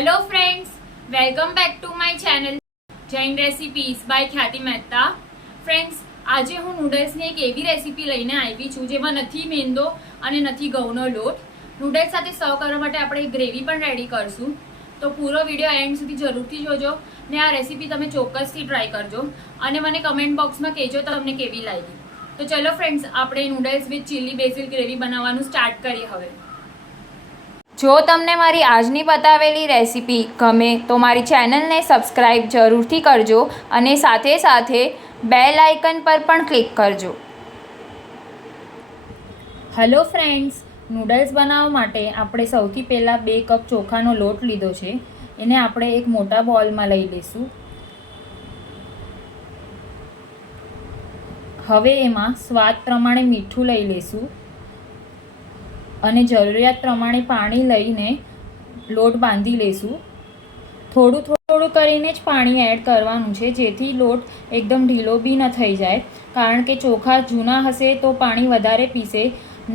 Hello friends, welcome back to my channel Jain recipes by Khyati Mehta. Friends, આજે હું નૂડલ્સની એક એવી રેસીપી લઈને આવી છું જેમાં નથી મેંદો અને નથી ઘઉંનો લોટ. નૂડલ્સ સાથે સર્વ કરવા માટે આપણે ગ્રેવી પણ રેડી કરશું, તો પૂરો વિડીયો એન્ડ સુધી જરૂરથી જોજો ને આ રેસીપી તમે ચોક્કસથી ટ્રાય કરજો અને મને કમેન્ટ બોક્સમાં કહેજો તમને કેવી લાગી. તો ચલો ફ્રેન્ડ્સ, આપણે noodles with chilli Basil gravy બનાવવાનું સ્ટાર્ટ કરીએ. હવે જો તમને મારી આજની બતાવેલી રેસીપી ગમે તો મારી ચેનલને સબસ્ક્રાઈબ જરૂરથી કરજો અને સાથે સાથે બેલ આઇકન પર પણ ક્લિક કરજો. હેલો ફ્રેન્ડ્સ, નૂડલ્સ બનાવવા માટે આપણે સૌથી પહેલાં 2 કપ ચોખાનો લોટ લીધો છે. એને આપણે એક મોટા બોલમાં લઈ લઈશું. હવે એમાં સ્વાદ પ્રમાણે મીઠું લઈ લઈશું અને જરૂરિયાત પ્રમાણે પાણી લઈને લોટ બાંધી લઈશું. થોડું થોડું કરીને જ પાણી એડ કરવાનું છે, જેથી લોટ એકદમ ઢીલો બી ન થઈ જાય, કારણ કે ચોખા જૂના હશે તો પાણી વધારે પીશે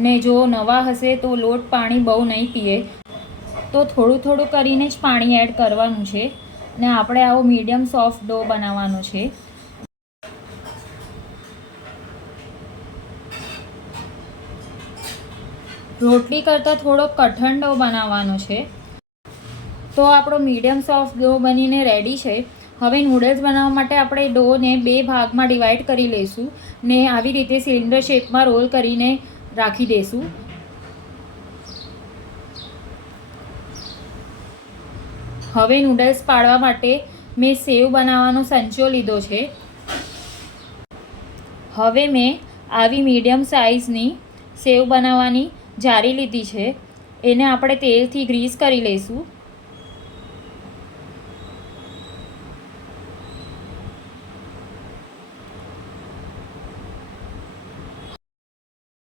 ને જો નવા હશે તો લોટ પાણી બહુ નહીં પીએ. તો થોડું થોડું કરીને જ પાણી એડ કરવાનું છે ને આપણે આવો મીડિયમ સોફ્ટ ડો બનાવવાનો છે. રોટલી કરતાં થોડો કઠણ ડો બનાવવાનો છે. તો આપણો મીડિયમ સોફ્ટ ડો બનીને રેડી છે. હવે નૂડલ્સ બનાવવા માટે આપણે ડોને 2 ભાગમાં ડિવાઈડ કરી લઈશું ને આવી રીતે સિલિન્ડર શેપમાં રોલ કરીને રાખી દઈશું. હવે નૂડલ્સ પાડવા માટે મેં સેવ બનાવવાનો સંચો લીધો છે. હવે મેં આવી મીડિયમ સાઇઝની સેવ બનાવવાની જારી લીધી છે. એને આપણે તેલથી ગ્રીસ કરી લઈશું.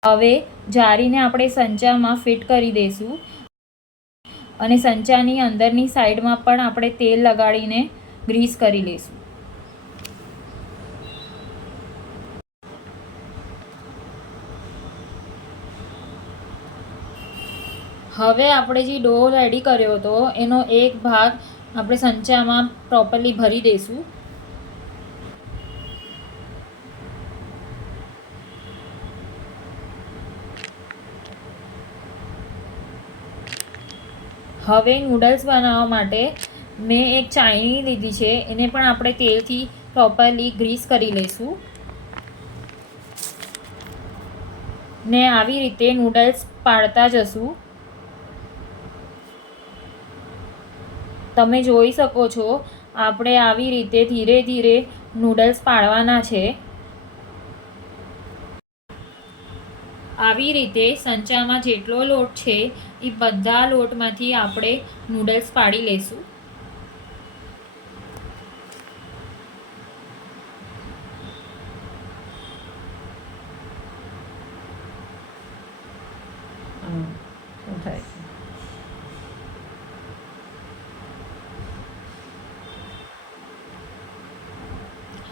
હવે જારીને આપણે સંચામાં ફિટ કરી દઈશું અને સંચાની અંદરની સાઈડમાં પણ આપણે તેલ લગાડીને ગ્રીસ કરી લઈશું. હવે આપણે જે ડો રેડી કર્યો હતો એનો એક ભાગ આપણે સંચામાં પ્રોપરલી ભરી દઈશું. હવે નૂડલ્સ બનાવવા માટે મેં એક ચાયણી લીધી છે, એને પણ આપણે તેલથી પ્રોપરલી ગ્રીસ કરી લઈશું ને આવી રીતે નૂડલ્સ પાડતા જશું. તમે જોઈ શકો છો, આપણે આવી રીતે ધીરે ધીરે નૂડલ્સ પાડવાના છે. આવી રીતે સંચામાં જેટલો લોટ છે એ બધા લોટમાંથી આપણે નૂડલ્સ પાડી લઈશું.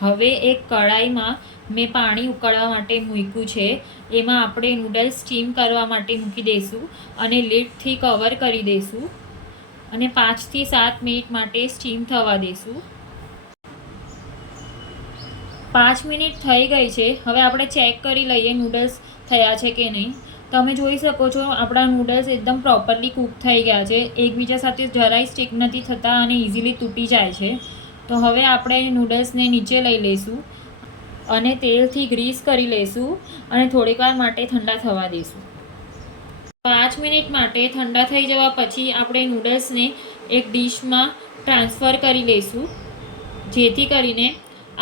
હવે એક કઢાઈમાં મેં પાણી ઉકળવા માટે મૂક્યું છે. એમાં આપણે નૂડલ્સ સ્ટીમ કરવા માટે મૂકી દઈશું અને લીડથી કવર કરી દઈશું અને 5 થી 7 મિનિટ માટે સ્ટીમ થવા દઈશું. 5 મિનિટ થઈ ગઈ છે. હવે આપણે ચેક કરી લઈએ નૂડલ્સ થયા છે કે નહીં. તમે જોઈ શકો છો, આપણા નૂડલ્સ એકદમ પ્રોપરલી કૂક થઈ ગયા છે. એકબીજા સાથે જરાય સ્ટીક નથી થતા અને ઇઝીલી તૂટી જાય છે. તો હવે આપણે નૂડલ્સને નીચે લઈ લઈશું અને તેલથી ગ્રીસ કરી લઈશું અને થોડીક વાર માટે ઠંડા થવા દઈશું. 5 મિનિટ માટે ઠંડા થઈ જવા પછી આપણે નૂડલ્સને એક ડીશમાં ટ્રાન્સફર કરી લઈશું, જેથી કરીને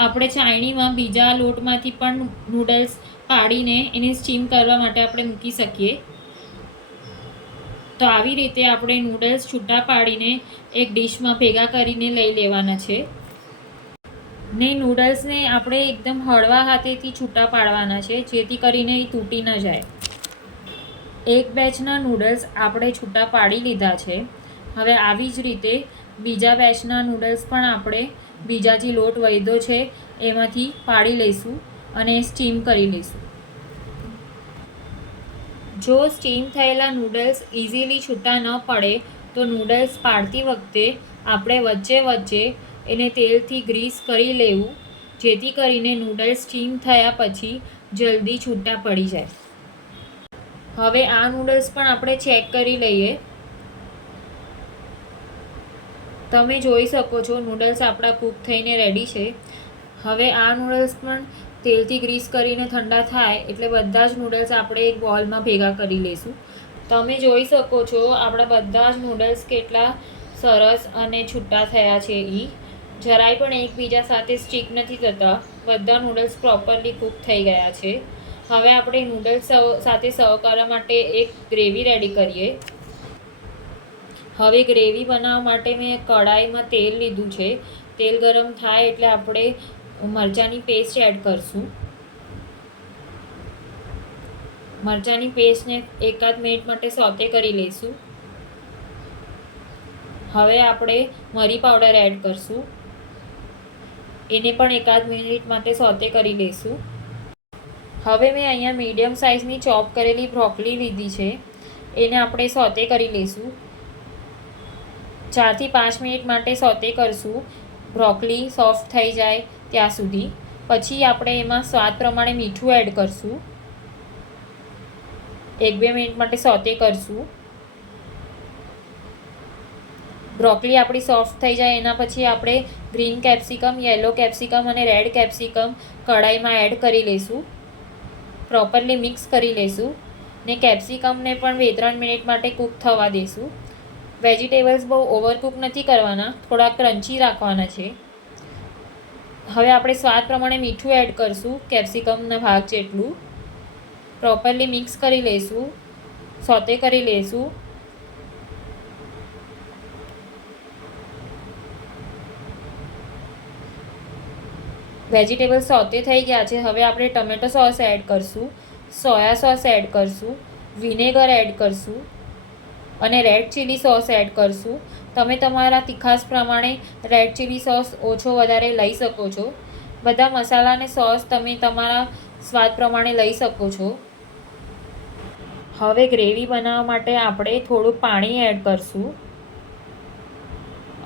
આપણે ચાયણીમાં બીજા લોટમાંથી પણ નૂડલ્સ પાડીને એને સ્ટીમ કરવા માટે આપણે મૂકી શકીએ. તો આવી રીતે આપણે નૂડલ્સ છૂટા પાડીને એક ડીશમાં ભેગા કરીને લઈ લેવાના છે ને નૂડલ્સને આપણે એકદમ હળવા હાથેથી છૂટા પાડવાના છે, જેથી કરીને એ તૂટી ન જાય. એક બેચના નૂડલ્સ આપણે છૂટા પાડી લીધા છે. હવે આવી જ રીતે બીજા બેચના નૂડલ્સ પણ આપણે બીજા જે લોટ વધ્યો છે એમાંથી પાડી લઈશું અને સ્ટીમ કરી લઈશું. જો સ્ટીમ થયેલા નૂડલ્સ ઇઝીલી છૂટા ન પડે તો નૂડલ્સ પાડતી વખતે આપણે વચ્ચે વચ્ચે એને તેલથી ગ્રીસ કરી લેવું, જેથી કરીને નૂડલ્સ સ્ટીમ થયા પછી જલ્દી છૂટા પડી જાય. હવે આ નૂડલ્સ પણ આપણે ચેક કરી લઈએ. તમે જોઈ શકો છો નૂડલ્સ આપણા કૂક થઈને રેડી છે. હવે આ નૂડલ્સ પણ તેલથી ગ્રીસ કરીને ઠંડા થાય એટલે બધા જ નૂડલ્સ આપણે એક બોલમાં ભેગા કરી લઈશું. તમે જોઈ શકો છો આપણા બધા જ નૂડલ્સ કેટલા સરસ અને છૂટા થયા છે. જરાય પણ એકબીજા સાથે સ્ટીક નથી થતા. બધા નૂડલ્સ પ્રોપરલી કૂક થઈ ગયા છે. હવે આપણે નૂડલ્સ સાથે સર્વ કરવા માટે એક ગ્રેવી રેડી કરીએ. હવે ગ્રેવી બનાવવા માટે મેં કઢાઈમાં તેલ લીધું છે. તેલ ગરમ થાય એટલે આપણે મરચાંની પેસ્ટ એડ કરશું. મરચાંની પેસ્ટને એકાદ મિનિટ માટે સોતે કરી લઈશું. હવે આપણે મરી પાવડર એડ કરશું. એને પણ એકાદ મિનિટ માટે સોતે કરી લઈશું. હવે મેં અહીંયા મીડિયમ સાઇઝની ચોપ કરેલી બ્રોકોલી લીધી છે. એને આપણે સોતે કરી લઈશું. 4 થી 5 મિનિટ માટે સોતે કરશું, બ્રોકોલી સોફ્ટ થઈ જાય ત્યાં સુધી. પછી આપણે એમાં સ્વાદ પ્રમાણે મીઠું એડ કરશું. 1-2 મિનિટ માટે સોતે કરશું. બ્રોકોલી આપણી સોફ્ટ થઈ જાય એના પછી આપણે ગ્રીન કેપ્સિકમ, યલો કેપ્સિકમ અને રેડ કેપ્સિકમ કઢાઈમાં એડ કરી લઈશું. પ્રોપરલી મિક્સ કરી લઈશું ને કેપ્સિકમને પણ 2-3 મિનિટ માટે કૂક થવા દઈશું. વેજીટેબલ્સ બહુ ઓવરકૂક નથી કરવાના, થોડા ક્રન્ચી રાખવાના છે. હવે આપણે સ્વાદ પ્રમાણે મીઠું એડ કરશું, કેપ્સિકમના ભાગ જેટલું. પ્રોપરલી મિક્સ કરી લઈશું, સોતે કરી લઈશું. વેજીટેબલ સોતે થઈ ગયા છે. હવે આપણે ટમેટો સોસ એડ કરશું, સોયા સોસ એડ કરશું, વિનેગર એડ કરશું અને રેડ ચીલી સોસ એડ કરશું. તમે તમારા તીખાશ પ્રમાણે રેડ ચીલી સોસ ઓછો વધારે લઈ શકો છો. બધા મસાલા અને સોસ તમે તમારા સ્વાદ પ્રમાણે લઈ શકો છો. હવે ગ્રેવી બનાવવા માટે આપણે થોડું પાણી એડ કરશું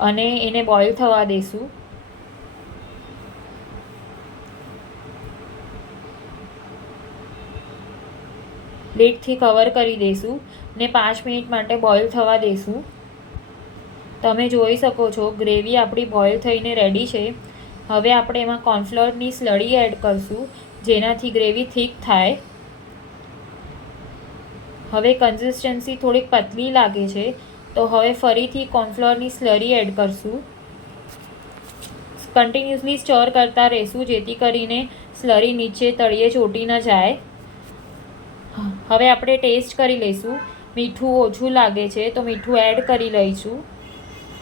અને એને બોઇલ થવા દઈશું. લીડથી કવર કરી દઈશું ને 5 મિનિટ માટે બોઇલ થવા દઈશું. તમે જોઈ શકો છો ગ્રેવી આપણી બોઇલ થઈને રેડી છે. હવે આપણે એમાં કોર્નફ્લોરની સ્લરી એડ કરશું, જેનાથી ગ્રેવી થીક થાય. હવે કન્સિસ્ટન્સી થોડીક પતલી લાગે છે, તો હવે ફરીથી કોર્નફ્લોરની સ્લરી એડ કરશું. કન્ટિન્યુઅસલી સ્ટર કરતા રહીશું, જેથી કરીને સ્લરી નીચે તળિયે ચોંટી ન જાય. હવે આપણે ટેસ્ટ કરી લઈશું. મીઠું ઓછું લાગે છે તો મીઠું એડ કરી લઈશું.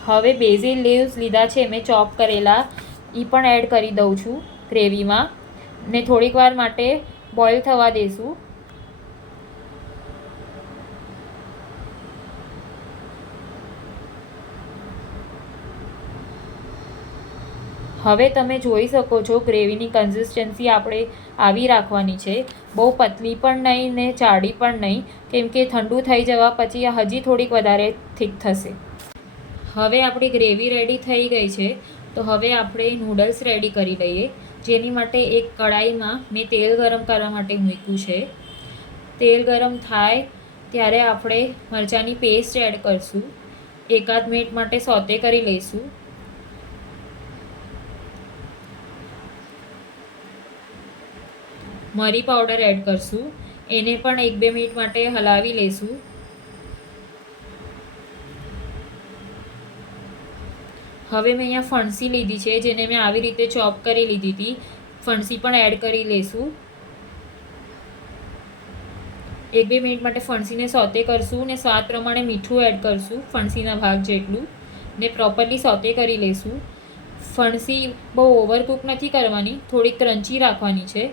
હવે બેઝિલ લીવ્સ લીધા છે મેં ચોપ કરેલા, એ પણ એડ કરી દઉં છું ગ્રેવીમાં ને થોડીક વાર માટે બોઇલ થવા દઈશું. હવે તમે જોઈ શકો છો ગ્રેવીની કન્સિસ્ટન્સી આપણે આવી રાખવાની છે. બહુ પતલી પણ નહીં ને જાડી પણ નહીં, કેમ કે ઠંડુ થઈ જવા પછી હજી થોડીક વધારે થીક થશે. હવે આપણી ગ્રેવી રેડી થઈ ગઈ છે, તો હવે આપણે નૂડલ્સ રેડી કરી લઈએ. જેની માટે એક કઢાઈમાં મેં તેલ ગરમ કરવા માટે મૂક્યું છે. તેલ ગરમ થાય ત્યારે આપણે મરચાંની પેસ્ટ એડ કરશું. એકાદ મિનિટ માટે સોતે કરી લઈશું. મરી પાવડર એડ કરશું. એને પણ 1-2 મિનિટ માટે હલાવી લઈશું. હવે મેં અહીંયા ફણસી લીધી છે, જેને મેં આવી રીતે ચોપ કરી લીધી હતી. ફણસી પણ એડ કરી લઈશું. 1-2 મિનિટ માટે ફણસીને સોતે કરશું ને સ્વાદ પ્રમાણે મીઠું એડ કરશું, ફણસીના ભાગ જેટલું, ને પ્રોપરલી સોતે કરી લઈશું. ફણસી બહુ ઓવરકૂક નથી કરવાની, થોડી ક્રન્ચી રાખવાની છે.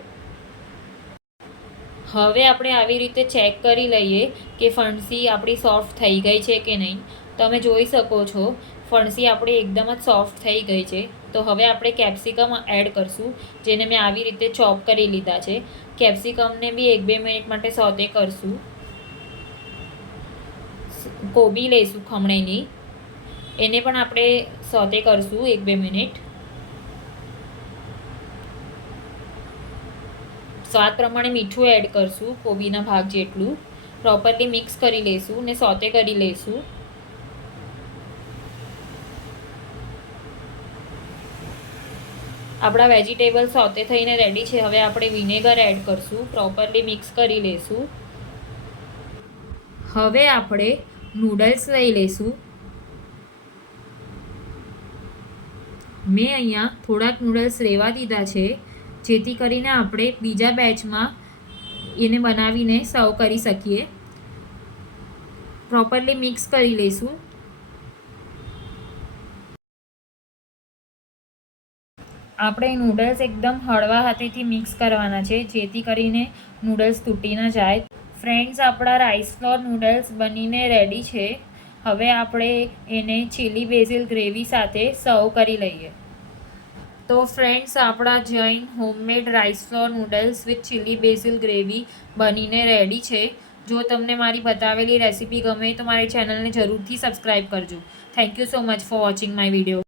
હવે આપણે આવી રીતે ચેક કરી લઈએ કે ફણસી આપણી સોફ્ટ થઈ ગઈ છે કે નહીં. તમે જોઈ શકો છો ફણસી આપણી એકદમ જ સોફ્ટ થઈ ગઈ છે. તો હવે આપણે કેપ્સિકમ એડ કરશું, જેને મેં આવી રીતે ચોપ કરી લીધા છે. કેપ્સિકમને બી 1-2 મિનિટ માટે સોતે કરશું. કોબી લઈશું ખમણીની, એને પણ આપણે સોતે કરશું 1-2 મિનિટ. સ્વાદ પ્રમાણે મીઠું એડ કરશું, કોબીના ભાગ જેટલું. પ્રોપરલી મિક્સ કરી લઈશું ને સોતે કરી લઈશું. આપણા વેજીટેબલ સોતે થઈને રેડી છે. હવે આપણે વિનેગર એડ કરશું, પ્રોપરલી મિક્સ કરી લઈશું. હવે આપણે નૂડલ્સ લઈ લઈશું. મેં અહીંયા થોડાક નૂડલ્સ રહેવા દીધા છે, જેથી કરીને આપણે બીજા બેચમાં એને બનાવીને સર્વ કરી શકીએ. પ્રોપરલી મિક્સ કરી લઈશું. આપણે નૂડલ્સ એકદમ હળવા હાથેથી મિક્સ કરવાના છે, જેથી કરીને નૂડલ્સ તૂટી ન જાય. ફ્રેન્ડ્સ, આપણા રાઈસ ફ્લોર નૂડલ્સ બનીને રેડી છે. હવે આપણે એને ચીલી બેઝિલ ગ્રેવી સાથે સર્વ કરી લઈએ. તો ફ્રેન્ડ્સ, આપણા Jain homemade rice floor noodles with chilli basil gravy બનીને રેડી છે. જો તમને મારી બતાવેલી રેસીપી ગમે તો મારી ચેનલને જરૂરથી સબસ્ક્રાઈબ કરજો. Thank you so much for watching my video.